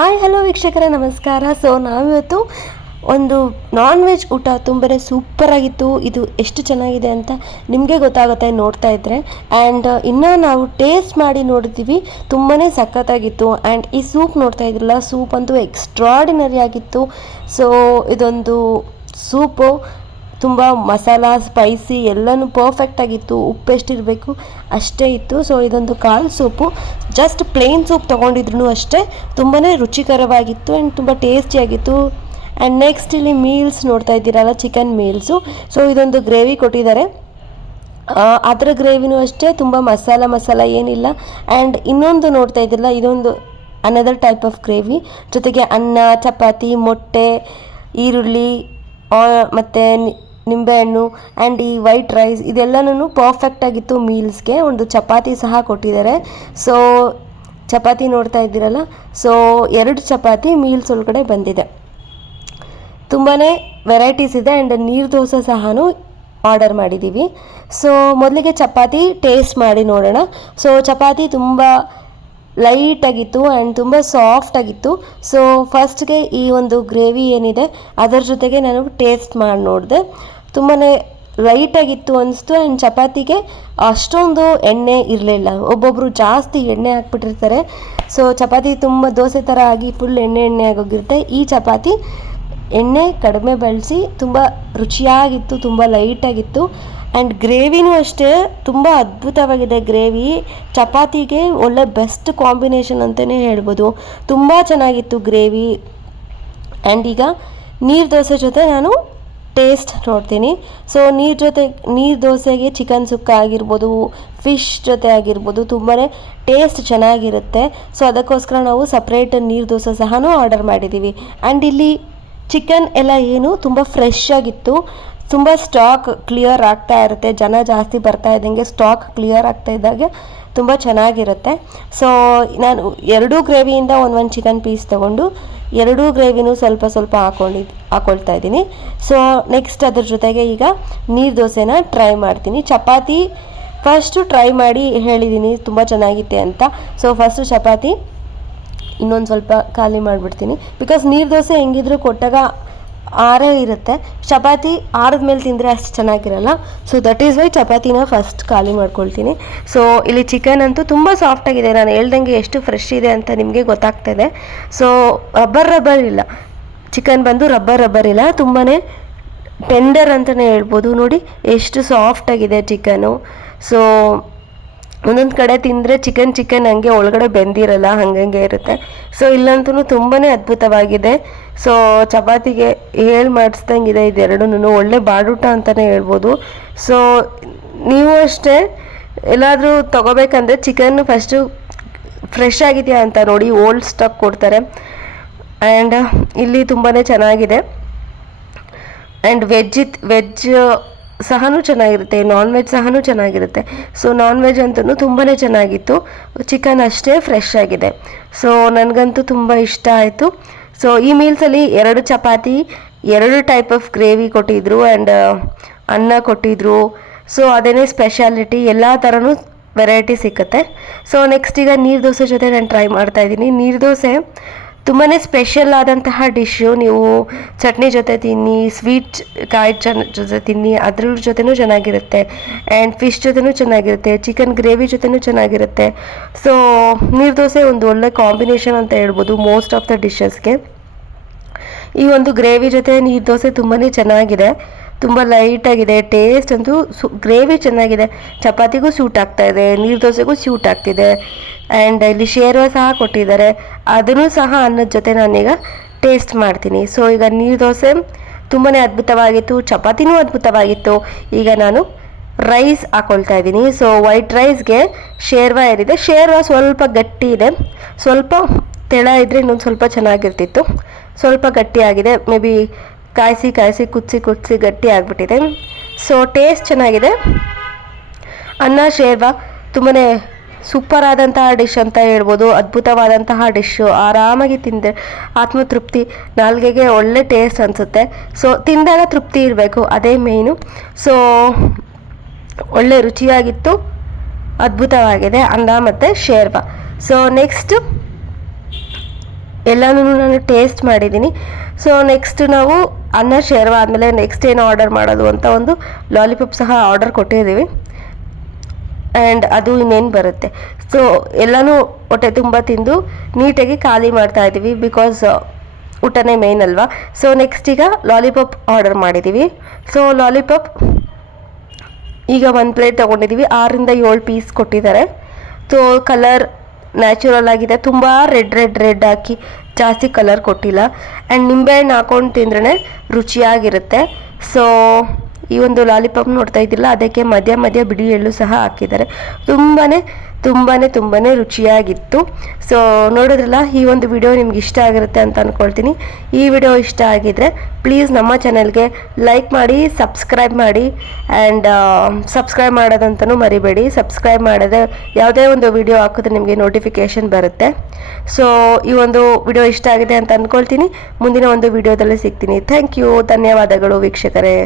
Hi, hello ವೀಕ್ಷಕರ, ನಮಸ್ಕಾರ. So ನಾವಿವತ್ತು ಒಂದು ನಾನ್ ವೆಜ್ ಊಟ ತುಂಬಾ ಸೂಪರಾಗಿತ್ತು ಇದು ಎಷ್ಟು ಚೆನ್ನಾಗಿದೆ ಅಂತ ನಿಮಗೆ ಗೊತ್ತಾಗುತ್ತೆ ನೋಡ್ತಾ ಇದ್ದರೆ ಆ್ಯಂಡ್ ಇನ್ನೂ ನಾವು ಟೇಸ್ಟ್ ಮಾಡಿ ನೋಡಿದ್ದೀವಿ. ತುಂಬಾ ಸಖತ್ತಾಗಿತ್ತು. ಆ್ಯಂಡ್ ಈ ಸೂಪ್ ನೋಡ್ತಾ ಇದ್ರಲ್ಲ ಸೂಪ್ ಅಂತೂ ಎಕ್ಸ್ಟ್ರಾಡಿನರಿ ಆಗಿತ್ತು. ಸೊ ಇದೊಂದು ಸೂಪು ತುಂಬ ಮಸಾಲ ಸ್ಪೈಸಿ ಎಲ್ಲನೂ ಪರ್ಫೆಕ್ಟ್ ಆಗಿತ್ತು. ಉಪ್ಪು ಎಷ್ಟಿರಬೇಕು ಅಷ್ಟೇ ಇತ್ತು. ಸೊ ಇದೊಂದು ಕಾಲ್ ಸೂಪು. ಜಸ್ಟ್ ಪ್ಲೇನ್ ಸೂಪ್ ತೊಗೊಂಡಿದ್ರು ಅಷ್ಟೇ ತುಂಬಾ ರುಚಿಕರವಾಗಿತ್ತು ಆ್ಯಂಡ್ ತುಂಬ ಟೇಸ್ಟಿಯಾಗಿತ್ತು ಆ್ಯಂಡ್ ನೆಕ್ಸ್ಟ್ ಇಲ್ಲಿ ಮೀಲ್ಸ್ ನೋಡ್ತಾ ಇದ್ದೀರಲ್ಲ ಚಿಕನ್ ಮೀಲ್ಸು ಸೊ ಇದೊಂದು ಗ್ರೇವಿ ಕೊಟ್ಟಿದ್ದಾರೆ. ಅದರ ಗ್ರೇವಿನೂ ಅಷ್ಟೇ, ತುಂಬ ಮಸಾಲ ಮಸಾಲ ಏನಿಲ್ಲ. ಆ್ಯಂಡ್ ಇನ್ನೊಂದು ನೋಡ್ತಾ ಇದ್ದಿಲ್ಲ ಇದೊಂದು ಅನದರ್ ಟೈಪ್ ಆಫ್ ಗ್ರೇವಿ ಜೊತೆಗೆ ಅನ್ನ, ಚಪಾತಿ, ಮೊಟ್ಟೆ, ಈರುಳ್ಳಿ ಮತ್ತು ನಿಂಬೆಹಣ್ಣು ಆ್ಯಂಡ್ ಈ ವೈಟ್ ರೈಸ್ ಇದೆಲ್ಲನೂ ಪರ್ಫೆಕ್ಟ್ ಆಗಿತ್ತು ಮೀಲ್ಸ್ಗೆ ಒಂದು ಚಪಾತಿ ಸಹ ಕೊಟ್ಟಿದ್ದಾರೆ. ಸೊ ಚಪಾತಿ ನೋಡ್ತಾ ಇದ್ದೀರಲ್ಲ? ಸೊ ಎರಡು ಚಪಾತಿ ಮೀಲ್ಸ್ ಒಳಗಡೆ ಬಂದಿದೆ. ತುಂಬಾ ವೆರೈಟೀಸ್ ಇದೆ ಆ್ಯಂಡ್ ನೀರು ದೋಸೆ ಸಹ ಆರ್ಡರ್ ಮಾಡಿದ್ದೀವಿ ಸೊ ಮೊದಲಿಗೆ ಚಪಾತಿ ಟೇಸ್ಟ್ ಮಾಡಿ ನೋಡೋಣ. ಸೊ ಚಪಾತಿ ತುಂಬ ಲೈಟಾಗಿತ್ತು ಆ್ಯಂಡ್ ತುಂಬ ಸಾಫ್ಟಾಗಿತ್ತು ಸೊ ಫಸ್ಟ್ಗೆ ಈ ಒಂದು ಗ್ರೇವಿ ಏನಿದೆ, ಅದರ ಜೊತೆಗೆ ನಾನು ಟೇಸ್ಟ್ ಮಾಡಿ ನೋಡಿದೆ. ತುಂಬಾ ಲೈಟಾಗಿತ್ತು ಅನಿಸ್ತು ಆ್ಯಂಡ್ ಚಪಾತಿಗೆ ಅಷ್ಟೊಂದು ಎಣ್ಣೆ ಇರಲಿಲ್ಲ. ಒಬ್ಬೊಬ್ಬರು ಜಾಸ್ತಿ ಎಣ್ಣೆ ಹಾಕ್ಬಿಟ್ಟಿರ್ತಾರೆ. ಸೊ ಚಪಾತಿ ತುಂಬ ದೋಸೆ ಥರ ಆಗಿ ಫುಲ್ ಎಣ್ಣೆ ಎಣ್ಣೆ ಆಗೋಗಿರುತ್ತೆ. ಈ ಚಪಾತಿ ಎಣ್ಣೆ ಕಡಿಮೆ ಬಳಸಿ ತುಂಬ ರುಚಿಯಾಗಿತ್ತು, ತುಂಬ ಲೈಟಾಗಿತ್ತು ಆ್ಯಂಡ್ ಗ್ರೇವಿನೂ ಅಷ್ಟೇ ತುಂಬ ಅದ್ಭುತವಾಗಿದೆ ಗ್ರೇವಿ ಚಪಾತಿಗೆ ಒಳ್ಳೆ ಬೆಸ್ಟ್ ಕಾಂಬಿನೇಷನ್ ಅಂತಲೇ ಹೇಳ್ಬೋದು. ತುಂಬ ಚೆನ್ನಾಗಿತ್ತು ಗ್ರೇವಿ ಆ್ಯಂಡ್ ಈಗ ನೀರು ದೋಸೆ ಜೊತೆ ನಾನು ಟೇಸ್ಟ್ ನೋಡ್ತೀನಿ. ಸೊ ನೀರು ಜೊತೆ, ನೀರು ದೋಸೆಗೆ ಚಿಕನ್ ಸುಕ್ಕ ಆಗಿರ್ಬೋದು ಫಿಶ್ ಜೊತೆ ಆಗಿರ್ಬೋದು ತುಂಬಾ ಟೇಸ್ಟ್ ಚೆನ್ನಾಗಿರುತ್ತೆ. ಸೊ ಅದಕ್ಕೋಸ್ಕರ ನಾವು ಸಪ್ರೇಟ್ ನೀರು ದೋಸೆ ಸಹ ಆರ್ಡರ್ ಮಾಡಿದ್ದೀವಿ ಆ್ಯಂಡ್ ಇಲ್ಲಿ ಚಿಕನ್ ಎಲ್ಲ ಏನು ತುಂಬ ಫ್ರೆಶ್ ಆಗಿತ್ತು. ತುಂಬ ಸ್ಟಾಕ್ ಕ್ಲಿಯರ್ ಆಗ್ತಾ ಇರುತ್ತೆ. ಜನ ಜಾಸ್ತಿ ಬರ್ತಾ ಇದ್ದಂಗೆ ಸ್ಟಾಕ್ ಕ್ಲಿಯರ್ ಆಗ್ತಾ ಇದ್ದಾಗೆ ತುಂಬ ಚೆನ್ನಾಗಿರುತ್ತೆ. ಸೊ ನಾನು ಎರಡೂ ಗ್ರೇವಿಯಿಂದ ಒಂದು ಒಂದು ಚಿಕನ್ ಪೀಸ್ ತೊಗೊಂಡು ಎರಡೂ ಗ್ರೇವಿನೂ ಸ್ವಲ್ಪ ಸ್ವಲ್ಪ ಹಾಕೊಂಡಿ ಹಾಕೊಳ್ತಾ ಇದ್ದೀನಿ. ಸೊ ನೆಕ್ಸ್ಟ್ ಅದ್ರ ಜೊತೆಗೆ ಈಗ ನೀರು ದೋಸೆನ ಟ್ರೈ ಮಾಡ್ತೀನಿ. ಚಪಾತಿ ಫಸ್ಟು ಟ್ರೈ ಮಾಡಿ ಹೇಳಿದ್ದೀನಿ ತುಂಬ ಚೆನ್ನಾಗಿತ್ತೆ ಅಂತ. ಸೊ ಫಸ್ಟು ಚಪಾತಿ ಇನ್ನೊಂದು ಸ್ವಲ್ಪ ಖಾಲಿ ಮಾಡಿಬಿಡ್ತೀನಿ. ಬಿಕಾಸ್ ನೀರು ದೋಸೆ ಹೆಂಗಿದ್ರು ಕೊಟ್ಟಾಗ ಆರೇ ಇರುತ್ತೆ. ಚಪಾತಿ ಆರದ ಮೇಲೆ ತಿಂದರೆ ಅಷ್ಟು ಚೆನ್ನಾಗಿರಲ್ಲ. ಸೊ ದಟ್ ಈಸ್ ವೈ ಚಪಾತಿನ ಫಸ್ಟ್ ಖಾಲಿ ಮಾಡ್ಕೊಳ್ತೀನಿ. ಸೊ ಇಲ್ಲಿ ಚಿಕನ್ ಅಂತೂ ತುಂಬ ಸಾಫ್ಟಾಗಿದೆ ನಾನು ಹೇಳ್ದಂಗೆ ಎಷ್ಟು ಫ್ರೆಶ್ ಇದೆ ಅಂತ ನಿಮಗೆ ಗೊತ್ತಾಗ್ತದೆ. ಸೊ ರಬ್ಬರ್ ರಬ್ಬರ್ ಇಲ್ಲ. ಚಿಕನ್ ಬಂದು ರಬ್ಬರ್ ರಬ್ಬರ್ ಇಲ್ಲ. ತುಂಬಾ ಟೆಂಡರ್ ಅಂತಲೇ ಹೇಳ್ಬೋದು. ನೋಡಿ, ಎಷ್ಟು ಸಾಫ್ಟಾಗಿದೆ ಚಿಕನು ಸೊ ಒಂದೊಂದು ಕಡೆ ತಿಂದರೆ ಚಿಕನ್ ಚಿಕನ್ ಹಂಗೆ ಒಳಗಡೆ ಬೆಂದಿರಲ್ಲ, ಹಂಗಂಗೆ ಇರುತ್ತೆ. ಸೊ ಇಲ್ಲಂತೂ ತುಂಬಾ ಅದ್ಭುತವಾಗಿದೆ. ಸೊ ಚಪಾತಿಗೆ ಹೇಳಿ ಮಾಡಿಸ್ದಂಗಿದೆ ಇದೆರಡೂ ಒಳ್ಳೆ ಬಾಡೂಟ ಅಂತಲೇ ಹೇಳ್ಬೋದು. ಸೊ ನೀವು ಅಷ್ಟೇ ಎಲ್ಲಾದರೂ ತೊಗೋಬೇಕಂದ್ರೆ ಚಿಕನ್ ಫಸ್ಟು ಫ್ರೆಶ್ ಆಗಿದೆಯಾ ಅಂತ ನೋಡಿ ಓಲ್ಡ್ ಸ್ಟಾಕ್ ಕೊಡ್ತಾರೆ. ಆ್ಯಂಡ್ ಇಲ್ಲಿ ತುಂಬಾ ಚೆನ್ನಾಗಿದೆ. ಆ್ಯಂಡ್ ವೆಜ್ ವೆಜ್ ಸಹನೂ ಚೆನ್ನಾಗಿರುತ್ತೆ ನಾನ್ ವೆಜ್ ಸಹನೂ ಚೆನ್ನಾಗಿರುತ್ತೆ. ಸೊ ನಾನ್ ವೆಜ್ ಅಂತೂ ತುಂಬಾ ಚೆನ್ನಾಗಿತ್ತು. ಚಿಕನ್ ಅಷ್ಟೇ ಫ್ರೆಶ್ ಆಗಿದೆ. ಸೊ ನನಗಂತೂ ತುಂಬ ಇಷ್ಟ ಆಯಿತು. ಸೊ ಈ ಮೀಲ್ಸಲ್ಲಿ ಎರಡು ಚಪಾತಿ, ಎರಡು ಟೈಪ್ ಆಫ್ ಗ್ರೇವಿ ಕೊಟ್ಟಿದ್ರು ಆ್ಯಂಡ್ ಅನ್ನ ಕೊಟ್ಟಿದ್ರು. ಸೊ ಅದೇನೇ ಸ್ಪೆಷಾಲಿಟಿ ಎಲ್ಲ ಥರನೂ ವೆರೈಟಿ ಸಿಕ್ಕುತ್ತೆ. ಸೊ ನೆಕ್ಸ್ಟ್ ಈಗ ನೀರು ದೋಸೆ ಜೊತೆ ನಾನು ಟ್ರೈ ಮಾಡ್ತಾ ಇದ್ದೀನಿ. ನೀರು ದೋಸೆ ತುಂಬಾ ಸ್ಪೆಷಲ್ ಆದಂತಹ ಡಿಶ್ಶು ನೀವು ಚಟ್ನಿ ಜೊತೆ ತಿನ್ನಿ ಸ್ವೀಟ್ ಕಾಯಿ ಜೊತೆ ತಿನ್ನಿ ಅದ್ರ ಜೊತೆನೂ ಚೆನ್ನಾಗಿರುತ್ತೆ. ಆ್ಯಂಡ್ ಫಿಶ್ ಜೊತೆನೂ ಚೆನ್ನಾಗಿರುತ್ತೆ. ಚಿಕನ್ ಗ್ರೇವಿ ಜೊತೆನೂ ಚೆನ್ನಾಗಿರುತ್ತೆ. ಸೊ ನೀರು ದೋಸೆ ಒಂದು ಒಳ್ಳೆ ಕಾಂಬಿನೇಷನ್ ಅಂತ ಹೇಳ್ಬೋದು ಮೋಸ್ಟ್ ಆಫ್ ದ ಡಿಶಸ್ಗೆ ಈ ಒಂದು ಗ್ರೇವಿ ಜೊತೆ ನೀರು ದೋಸೆ ತುಂಬಾ ಚೆನ್ನಾಗಿದೆ. ತುಂಬ ಲೈಟಾಗಿದೆ ಟೇಸ್ಟ್ ಅಂತೂ ಸು ಗ್ರೇವಿ ಚೆನ್ನಾಗಿದೆ. ಚಪಾತಿಗೂ ಸೂಟ್ ಆಗ್ತಾ ಇದೆ, ನೀರು ದೋಸೆಗೂ ಸೂಟ್ ಆಗ್ತಿದೆ. ಆ್ಯಂಡ್ ಇಲ್ಲಿ ಶೇರ್ವ ಸಹ ಕೊಟ್ಟಿದ್ದಾರೆ. ಅದನ್ನು ಸಹ ಅನ್ನದ ಜೊತೆ ನಾನೀಗ ಟೇಸ್ಟ್ ಮಾಡ್ತೀನಿ. ಸೊ ಈಗ ನೀರು ದೋಸೆ ತುಂಬಾ ಅದ್ಭುತವಾಗಿತ್ತು, ಚಪಾತಿನೂ ಅದ್ಭುತವಾಗಿತ್ತು. ಈಗ ನಾನು ರೈಸ್ ಹಾಕೊಳ್ತಾ ಇದ್ದೀನಿ. ಸೊ ವೈಟ್ ರೈಸ್ಗೆ ಶೇರ್ವ ಏನಿದೆ ಶೇರ್ವ ಸ್ವಲ್ಪ ಗಟ್ಟಿ ಇದೆ. ಸ್ವಲ್ಪ ತೆಳ ಇದ್ದರೆ ಇನ್ನೊಂದು ಸ್ವಲ್ಪ ಚೆನ್ನಾಗಿರ್ತಿತ್ತು. ಸ್ವಲ್ಪ ಗಟ್ಟಿಯಾಗಿದೆ ಮೇ ಬಿ ಕಾಯಿಸಿ ಕಾಯಿಸಿ ಕುದಿಸಿ ಕುದಿಸಿ ಗಟ್ಟಿ ಆಗಿಬಿಟ್ಟಿದೆ. ಸೊ ಟೇಸ್ಟ್ ಚೆನ್ನಾಗಿದೆ. ಅನ್ನ, ಶೇರ್ವ ತುಂಬಾ ಸೂಪರ್ ಆದಂತಹ ಡಿಶ್ ಅಂತ ಹೇಳ್ಬೋದು. ಅದ್ಭುತವಾದಂತಹ ಡಿಶ್ಶು ಆರಾಮಾಗಿ ತಿಂದೆ ಆತ್ಮತೃಪ್ತಿ, ನಾಲ್ಗೆಗೆ ಒಳ್ಳೆ ಟೇಸ್ಟ್ ಅನಿಸುತ್ತೆ. ಸೊ ತಿಂದಾಗ ತೃಪ್ತಿ ಇರಬೇಕು, ಅದೇ ಮೇಯ್ನು ಸೊ ಒಳ್ಳೆ ರುಚಿಯಾಗಿತ್ತು, ಅದ್ಭುತವಾಗಿದೆ. ಅನ್ನ ಮತ್ತು ಶೇರ್ವ. ಸೊ ನೆಕ್ಸ್ಟು ಎಲ್ಲನೂ ನಾನು ಟೇಸ್ಟ್ ಮಾಡಿದ್ದೀನಿ. ಸೊ ನೆಕ್ಸ್ಟ್ ನಾವು ಅನ್ನ ಶೇರ್ವ ಆದಮೇಲೆ ನೆಕ್ಸ್ಟ್ ಏನು ಆರ್ಡರ್ ಮಾಡೋದು ಅಂತ ಒಂದು ಲಾಲಿಪಾಪ್ ಸಹ ಆರ್ಡರ್ ಕೊಟ್ಟಿದ್ದೀವಿ. ಆ್ಯಂಡ್ ಅದು ಇನ್ನೇನು ಬರುತ್ತೆ. ಸೊ ಎಲ್ಲನೂ ಹೊಟ್ಟೆ ತುಂಬ ತಿಂದು ನೀಟಾಗಿ ಖಾಲಿ ಮಾಡ್ತಾ ಇದ್ದೀವಿ ಬಿಕಾಸ್ ಊಟನೇ ಮೇನ್ ಅಲ್ವಾ. ಸೊ ನೆಕ್ಸ್ಟ್ ಈಗ ಲಾಲಿಪಾಪ್ ಆರ್ಡರ್ ಮಾಡಿದ್ದೀವಿ. ಸೊ ಲಾಲಿಪಾಪ್ ಈಗ ಒಂದು ಪ್ಲೇಟ್ ತೊಗೊಂಡಿದ್ದೀವಿ. ಆರಿಂದ ಏಳು ಪೀಸ್ ಕೊಟ್ಟಿದ್ದಾರೆ. ಸೊ ಕಲರ್ ನ್ಯಾಚುರಲ್ ಆಗಿದೆ. ತುಂಬ ರೆಡ್ ರೆಡ್ ರೆಡ್ ಹಾಕಿ ಜಾಸ್ತಿ ಕಲರ್ ಕೊಟ್ಟಿಲ್ಲ. ಆ್ಯಂಡ್ ನಿಂಬೆಹಣ್ಣು ಹಾಕೊಂಡು ತಿಂದ್ರೇ ರುಚಿಯಾಗಿರುತ್ತೆ. ಸೊ ಈ ಒಂದು ಲಾಲಿಪಾಪ್ ನೋಡ್ತಾ ಇದ್ದಿಲ್ಲ ಅದಕ್ಕೆ ಮಧ್ಯ ಮಧ್ಯ ಬಿಡಿ ಎಳ್ಳು ಸಹ ಹಾಕಿದ್ದಾರೆ. ತುಂಬಾ ತುಂಬಾ ತುಂಬಾ ರುಚಿಯಾಗಿತ್ತು. ಸೊ ನೋಡಿದ್ರಲ್ಲ, ಈ ಒಂದು ವಿಡಿಯೋ ನಿಮ್ಗೆ ಇಷ್ಟ ಆಗಿರುತ್ತೆ ಅಂತ ಅಂದ್ಕೊಳ್ತೀನಿ ಈ ವಿಡಿಯೋ ಇಷ್ಟ ಆಗಿದ್ರೆ ಪ್ಲೀಸ್ ನಮ್ಮ ಚಾನಲ್ಗೆ ಲೈಕ್ ಮಾಡಿ ಸಬ್ಸ್ಕ್ರೈಬ್ ಮಾಡಿ ಆ್ಯಂಡ್ ಸಬ್ಸ್ಕ್ರೈಬ್ ಮಾಡೋದಂತನೂ ಮರಿಬೇಡಿ. ಸಬ್ಸ್ಕ್ರೈಬ್ ಮಾಡಿದ್ರೆ ಯಾವುದೇ ಒಂದು ವಿಡಿಯೋ ಹಾಕಿದ್ರೆ ನಿಮಗೆ ನೋಟಿಫಿಕೇಷನ್ ಬರುತ್ತೆ. ಸೊ ಈ ಒಂದು ವಿಡಿಯೋ ಇಷ್ಟ ಆಗಿದೆ ಅಂತ ಅಂದ್ಕೊಳ್ತೀನಿ ಮುಂದಿನ ಒಂದು ವಿಡಿಯೋದಲ್ಲಿ ಸಿಗ್ತೀನಿ. ಥ್ಯಾಂಕ್ ಯು ಧನ್ಯವಾದಗಳು ವೀಕ್ಷಕರೇ.